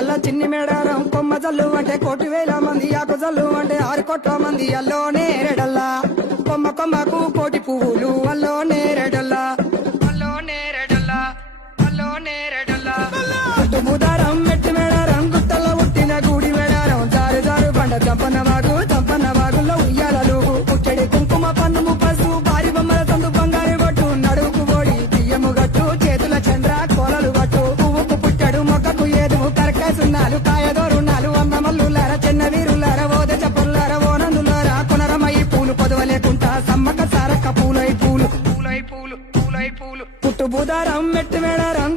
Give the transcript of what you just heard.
చల్ల చిన్ని మేడారం కొమ్మ జల్లు అంటే 1,000 మంది ఆకు జల్లు అంటే 6 కోట్ల మంది అల్లో నేరేడల్లా కొమ్మ కొమ్మకు కోటి పువ్వులు అల్లో నేరేడల్లా అల్లో నేరేడల్లా అల్లో నేరేడల్లా బుధారం మెట్టి మేడారం గుట్టల్లో పుట్టిన గూడి మేడారం జారు జారు బండ చంపన్న వాగుల్లో ఉయ్యాలలు పుట్టడి కుంకుమ పన్నుము పసుపు భారీ బొమ్మల సందు బంగారు గొట్టు నడువుకు ఓడి బియ్యము గట్టు చేతుల చంద్ర కోలలు గట్టు పువ్వుకు పుట్టడు మొక్కకు ఏదు కరకాయ సున్నాలు కాయదోరున్నాలు అన్నమల్లులార చిన్న వీరులార ఓద చప్పల్లార ఓనందులార కొనరమయ్యి పూలు పొదవలేకుంటా సమ్మక సారక్క పూలై పూలు పుట్టు బుధారం మెట్టి మేడారం